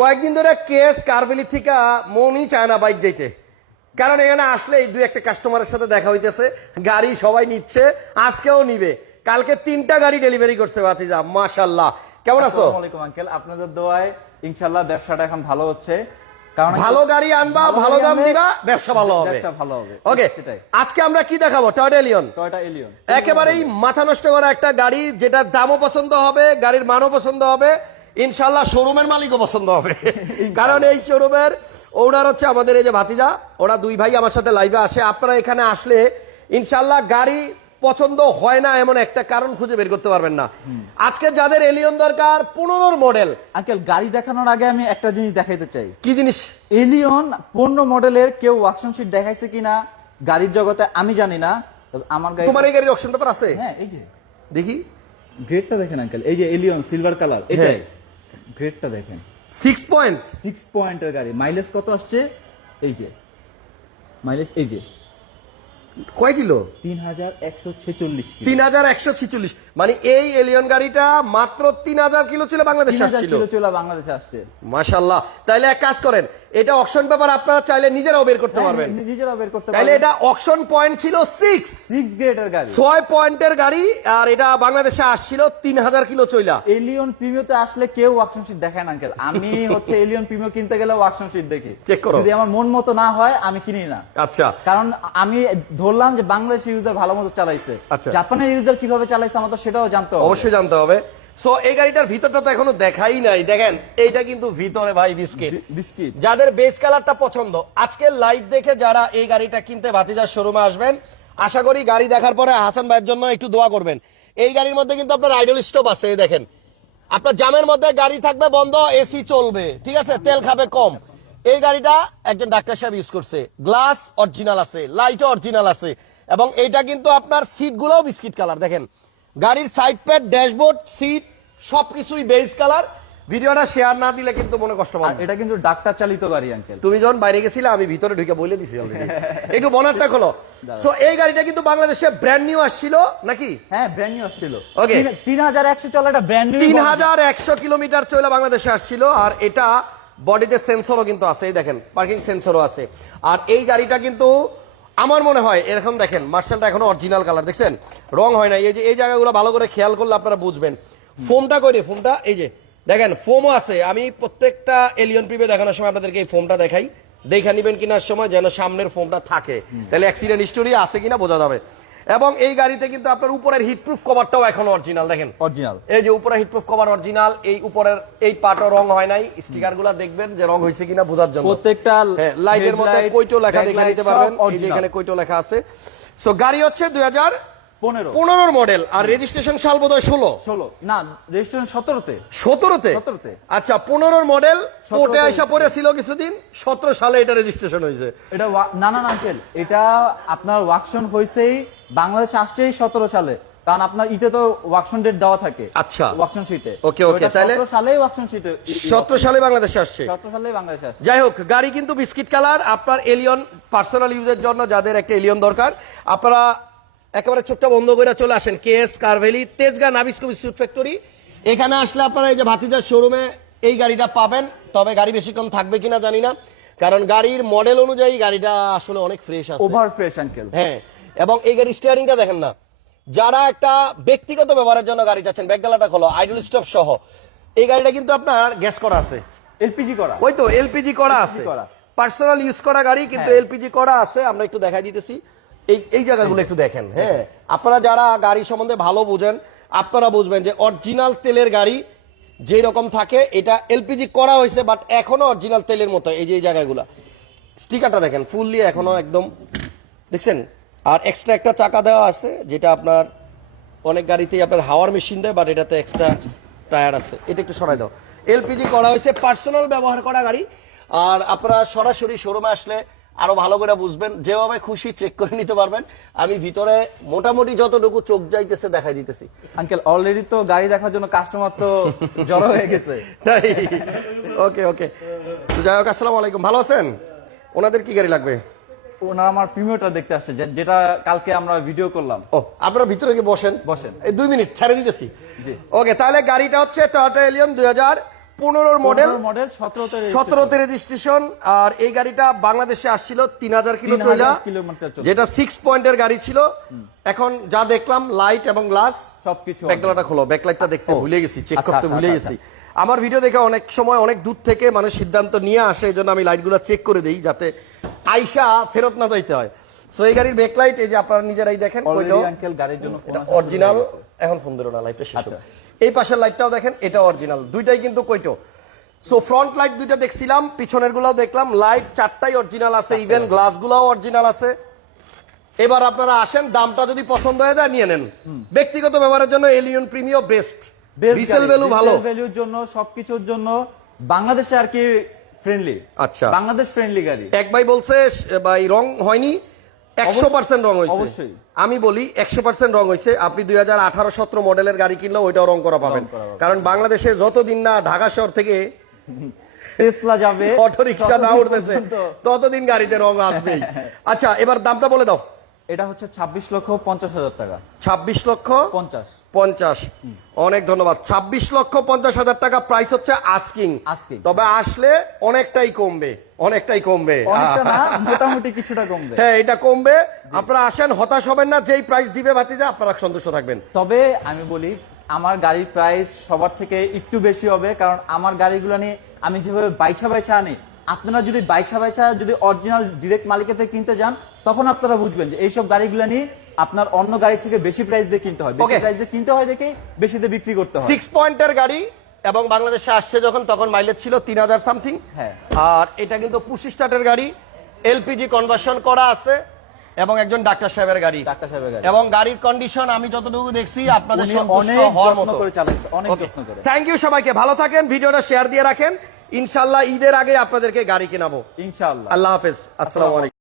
কয়েকদিন ধরে কেস কারবেলি থেকে মনই চায় না বাইক যাইতে। কারণ এখানে আসলে এই দুই একটা কাস্টমারের সাথে দেখা হইতেছে গাড়ি সবাই নিচ্ছে আজকেও নিবে। কালকে তিনটা গাড়ি ডেলিভারি করছে বাতিজা মাশাল্লাহ কেমন আছো? আসসালামু আঙ্কেল আপনাদের দোয়ায় ইনশাআল্লাহ ব্যবসাটা এখন ভালো হচ্ছে। কারণ ভালো গাড়ি আনবা ভালো দাম দিবা ব্যবসা ভালো হবে। ব্যবসা ভালো হবে। ওকে আজকে আমরা কি দেখাবো? টয়টা এলিয়ন টয়টা এলিয়ন একেবারেই মাথা নষ্ট করা একটা গাড়ি যেটার দামও পছন্দ হবে গাড়ির মানও পছন্দ হবে। ইনশাল্লাহ শোরুমের মালিকও পছন্দ হবে। কারণ এই শোরুমের ওনার হচ্ছে আমাদের এই যে ভাতিজা ওরা দুই ভাই আমার সাথে লাইভে আসে। আপনারা এখানে আসলে ইনশাল্লাহ গাড়ি পছন্দ হয় না এমন একটা কারণ খুঁজে বের করতে পারবেন না। আজকে যাদের এলিয়ন দরকার পনেরোর মডেল আঙ্কেল গাড়ি দেখানোর আগে আমি একটা জিনিস দেখাইতে চাই। কি জিনিস? এলিয়ন পনেরো মডেলের কেউ ওয়াকশন শিট দেখাইছে কিনা গাড়ির জগতে আমি জানি না আমার গাড়ি তোমার এই গাড়ির অপশন পেপার আছে? হ্যাঁ এই যে। দেখি। গ্রেডটা দেখেন আঙ্কেল। এই যে এলিয়ন সিলভার কালার এটাই। গ্রেডটা দেখেন। সিক্স পয়েন্ট সিক্স পয়েন্টের গাড়ি। মাইলেজ কত আসছে? এই যে। মাইলেজ এই যে। কয় কিলো? তিন হাজার একশো ছেচল্লিশ তিন হাজার একশো ছিচল্লিশ। মানে এই এলিয়ন গাড়িটা মাত্র তিন হাজার কিলো ছিল বাংলাদেশে আসছিল। বাংলাদেশে আসছে। মাশাল্লাহ তাইলে এক কাজ করেন এটা অকশন পেপার আপনারা চাইলে নিজেরাও বের করতে পারবেন। হ্যাঁ, নিজেরা বের করতে তাইলে এটা অকশন পয়েন্ট ছিল সিক্স সিক্স গ্রেডের গাড়ি। ছয় পয়েন্টের গাড়ি আর এটা বাংলাদেশে আসছিল তিন হাজার কিলো চইলা। এলিয়ন প্রিমিওতে আসলে কেউ ওয়াকশন শিট দেখায় না আঙ্কেল আমি হচ্ছে এলিয়ন প্রিমিও কিনতে গেলে ওয়াকশন শিট দেখি। চেক করো। যদি আমার মন মতো না হয় আমি কিনি না। আচ্ছা। কারণ আমি ধরলাম যে বাংলাদেশ ইউজার ভালো মতো চালাইছে। আচ্ছা। জাপানের ইউজার কীভাবে চালাইছে আমার তো সেটাও জানতে হবে। অবশ্যই জানতে হবে। সো এই গাড়িটার ভিতরটা তো এখনও দেখাই নাই। দেখেন এইটা কিন্তু ভিতরে ভাই বিস্কিট। বিস্কিট। যাদের বেস কালারটা পছন্দ আজকে লাইভ দেখে যারা এই গাড়িটা কিনতে ভাতিজার শোরুমে আসবেন আশা করি গাড়ি দেখার পরে হাসান ভাইয়ের জন্য একটু দোয়া করবেন। এই গাড়ির মধ্যে কিন্তু আপনার আইডল স্টপ আছে দেখেন। আপনার জামের মধ্যে গাড়ি থাকবে বন্ধ এসি চলবে ঠিক আছে? তেল খাবে কম। এই গাড়িটা একজন ডাক্তার সাহেব ইউজ করছে। গ্লাস অরিজিনাল আছে লাইটও অরিজিনাল আছে। এবং এইটা কিন্তু আপনার সিটগুলোও বিস্কিট কালার দেখেন। গাড়ির সাইড প্যাড ড্যাশবোর্ড সিট সবকিছুই বেস কালার ভিডিওটা শেয়ার না দিলে কিন্তু মনে কষ্ট পাবে এটা কিন্তু ডাক্তার চালিত গাড়ি আঙ্কেল তুমি যখন বাইরে গেছিলে আমি ভিতরে ঢুকে বলে দিছি already। একটু বনারটা খোলো। সো এই গাড়িটা কিন্তু বাংলাদেশে ব্র্যান্ড নিউ আসছিল নাকি? হ্যাঁ ব্র্যান্ড নিউ আসছিল। হাজার একশো চলা এটা ব্র্যান্ড নিউ তিন হাজার একশো কিলোমিটার চলে বাংলাদেশে আসছিল আর এটা বডিতে সেন্সরও কিন্তু আছে এই দেখেন পার্কিং সেন্সরও আছে। আর এই গাড়িটা কিন্তু আমার মনে হয় এখন দেখেন মার্শালটা এখনও অরিজিনাল কালার দেখছেন? রং হয় না এই যে এই জায়গাগুলো ভালো করে খেয়াল করলে আপনারা বুঝবেন। ফোমটা কই রে? ফোমটা এই যে দেখেন ফোমও আছে। আমি প্রত্যেকটা এলিয়ন প্রিভে দেখানোর সময় আপনাদেরকে এই ফোমটা দেখাই। দেখা নিবেন কিনার সময় যেন সামনের ফোমটা থাকে। তাহলে অ্যাক্সিডেন্ট হিস্টোরি আছে কিনা বোঝা যাবে। এবং এই গাড়িতে কিন্তু আপনার উপরের হিটপ্রুফ কভারটাও এখন অরিজিনাল দেখেন। অরিজিনাল এই যে উপরে হিটপ্রুফ কভার অরিজিনাল এই উপরের এই পাটও রং হয় নাই। স্টিকারগুলা দেখবেন যে রং হয়েছে কিনা বোঝার জন্য। প্রত্যেকটা হ্যাঁ, লাইটের মধ্যে headlight, কইটো লেখা দেখে নিতে পারবেন। এই যে এখানে কইটো লেখা আছে। সো গাড়ি হচ্ছে দুই হাজার পনেরো। পনেরোর মডেল আর রেজিস্ট্রেশন সাল বোধ হয় ষোলো। ষোলো। না রেস্টুরেন্ট সতেরোতে। সতেরোতে? সতেরোতে। আচ্ছা পনেরোর মডেল কোর্টে সতেরোতে আইসা পড়েছিল কিছুদিন সতেরো সালে এটা রেজিস্ট্রেশন হয়েছে। এটা না না আঙ্কেল এটা আপনার ওয়াকশন হয়েছেই বাংলাদেশ আসছেই সতেরো সালে। কারণ আপনার ইতে তো ওয়াকশন ডেট দেওয়া থাকে। আচ্ছা। ওয়াকশন শিটে Okay, okay, তাহলে- সতেরো সালেই ওয়াকশন শিটে সতেরো সালে বাংলাদেশে আসছে। সতেরো সালেই বাংলাদেশ আসছে। যাই হোক গাড়ি কিন্তু বিস্কিট কালার আপনার এলিয়ন পার্সোনাল ইউজের জন্য যাদের একটা এলিয়ন দরকার আপনারা একেবারে চোখটা বন্ধ করে চলে আসেন কেএস কারভেলি তেজগা নাবিস্কো বিস্কুট ফ্যাক্টরি। এখানে আসলে আপনারা এই যে ভাতিজার শোরুমে এই গাড়িটা পাবেন তবে গাড়ি বেশিক্ষণ থাকবে কিনা জানি না কারণ গাড়ির মডেল অনুযায়ী গাড়িটা আসলে অনেক ফ্রেশ আছে। ওভার ফ্রেশ আঙ্কেল হ্যাঁ এবং এই গাড়ির স্টিয়ারিংটা দেখেন না যারা একটা ব্যক্তিগত ব্যবহারের জন্য গাড়ি চাচ্ছেন ব্যাগডালাটা খোলো আইডল স্টপ সহ এই গাড়িটা কিন্তু আপনার গ্যাস করা আছে। এলপিজি করা। ওই তো এলপিজি করা আছে। করা। পার্সোনাল ইউজ করা গাড়ি কিন্তু হ্যাঁ। এলপিজি করা আছে আমরা একটু দেখাই দিতেছি। এই এই জায়গাগুলো একটু দেখেন হ্যাঁ। আপনারা যারা গাড়ি সম্বন্ধে ভালো বুঝেন আপনারা বুঝবেন যে অরিজিনাল তেলের গাড়ি যেই রকম থাকে এটা এলপিজি করা হয়েছে বাট এখনও অরিজিনাল তেলের মতো এই যে এই জায়গাগুলো। স্টিকারটা দেখেন ফুললি এখনও একদম দেখছেন? আর এক্সট্রা একটা চাকা দেওয়া আছে যেটা আপনার অনেক গাড়িতেই আপনার হাওয়ার মেশিন দেয় বাট এটাতে এক্সট্রা টায়ার আছে। এটা একটু সরাই দাও। এলপিজি করা হয়েছে পার্সোনাল ব্যবহার করা গাড়ি। আর আপনারা সরাসরি শোরুমে আসলে আরও ভালো করে বুঝবেন। যেভাবে খুশি চেক করে নিতে পারবেন। আমি ভিতরে মোটামুটি যতটুকু চোখ যাইতেছে দেখাই দিতেছি। আঙ্কেল অলরেডি তো গাড়ি দেখার জন্য কাস্টমার তো জড়ো হয়ে গেছে। তাই? ওকে ওকে যাই হোক আসসালামু আলাইকুম। ভালো আছেন? ওনাদের কি গাড়ি লাগবে? ওনারা আমার প্রিমিয়রটা দেখতে আসছে যেটা কালকে আমরা ভিডিও করলাম। ও আপনারা ভিতরে গিয়ে বসেন? বসেন। এই দুই মিনিট ছেড়ে দিতেছি। ওকে তাহলে গাড়িটা হচ্ছে টয়টা এলিয়ন দুই হাজার পনেরোর মডেল মডেল সতেরোতে রেজিস্ট্রেশন আর এই গাড়িটা বাংলাদেশে আসছিল তিন হাজার কিলো 3000 চলে। যেটা সিক্স পয়েন্টের গাড়ি ছিল। এখন যা দেখলাম লাইট এবং গ্লাস সবকিছু ব্যাকলাইটটা খোলো ব্যাকলাইটটা দেখতে ভুলে গেছি চেক আচ্ছা, করতে আচ্ছা, ভুলে আচ্ছা, গেছি। আমার ভিডিও দেখে অনেক সময় অনেক দূর থেকে মানুষ সিদ্ধান্ত নিয়ে আসে এই জন্য আমি লাইটগুলো চেক করে দিই যাতে আইসা ফেরত না যাইতে হয়। সো এই গাড়ির ব্যাকলাইট এই যে আপনারা নিজেরাই দেখেন অরিজিনাল এখন ফোন দিলো না লাইটটা শেষ আচ্ছা। এই পাশের লাইটটাও দেখেন এটা অরিজিনাল দুইটাই কিন্তু কইটো। সো ফ্রন্ট লাইট দুইটা দেখছিলাম পিছনের গুলাও দেখলাম। লাইট চারটাই অরিজিনাল আছে ইভেন গ্লাস গুলাও অরিজিনাল আছে। এবার আপনারা আসেন দামটা যদি পছন্দ হয়ে যায় নিয়ে নেন। ব্যক্তিগত ব্যবহারের জন্য Allion Premio best resale value ভালো। ভ্যালুর জন্য সবকিছুর জন্য বাংলাদেশে আর কি ফ্রেন্ডলি আচ্ছা। বাংলাদেশ ফ্রেন্ডলি গাড়ি। এক ভাই বলছে ভাই রং হয়নি। একশো পার্সেন্ট রং হয়েছে অবশ্যই। আমি বলি একশো পার্সেন্ট রং হয়েছে আপনি দুই হাজার আঠারো সতেরো মডেলের গাড়ি কিনলেও ওইটাও রং করা পাবেন। কারণ বাংলাদেশে যতদিন না ঢাকা শহর থেকে টেসলা যাবে অটো রিক্সা না উঠতেছে ততদিন গাড়িতে রং আসবেই। আচ্ছা এবার দামটা বলে দাও। এটা হচ্ছে ছাব্বিশ লক্ষ পঞ্চাশ হাজার টাকা। ছাব্বিশ লক্ষ পঞ্চাশ। পঞ্চাশ। অনেক ধন্যবাদ। ছাব্বিশ লক্ষ পঞ্চাশ হাজার টাকা প্রাইস হচ্ছে আস্কিং আস্কিং তবে আসলে অনেকটাই কমবে অনেকটাই কমবে। মোটামুটি কিছুটা কমবে। হ্যাঁ এটা কমবে। আপনারা আসেন হতাশ হবেন না যেই প্রাইস দিবে ভাতিজা আপনারা সন্তুষ্ট থাকবেন। তবে আমি বলি আমার গাড়ির প্রাইস সবার থেকে একটু বেশি হবে কারণ আমার গাড়িগুলো নিয়ে আমি যেভাবে বাইছা বাইছা আনি আপনারা যদি বাইছা বাইছা যদি অরিজিনাল ডিরেক্ট মালিকের থেকে কিনতে যান তখন আপনারা বুঝবেন যে এইসব গাড়িগুলো নিয়ে আপনার অন্য গাড়ি থেকে বেশি প্রাইস দিয়ে কিনতে হয়। বেশি প্রাইস দিয়ে কিনতে হয় দেখে বেশিতে বিক্রি করতে হয়। সিক্স পয়েন্টের গাড়ি এবং বাংলাদেশে আসছে যখন তখন মাইলেজ ছিল তিন হাজার সামথিং হ্যাঁ। আর এটা কিন্তু পুশি স্টার্টের গাড়ি এলপিজি কনভার্সন করা আছে এবং একজন ডাক্তার সাহেবের গাড়ি। ডাক্তার সাহেবের গাড়ি। এবং গাড়ির কন্ডিশন আমি যতটুকু দেখছি আপনাদের অনেক যত্ন করে চালাইছে অনেক যত্ন করে। থ্যাংক ইউ সবাইকে ভালো থাকেন ভিডিওটা শেয়ার দিয়ে রাখেন। ইনশাল্লাহ ঈদের আগে আপনাদেরকে গাড়ি কেনাবো। ইনশাআল্লাহ। আল্লাহ হাফেজ আসসালামু আলাইকুম।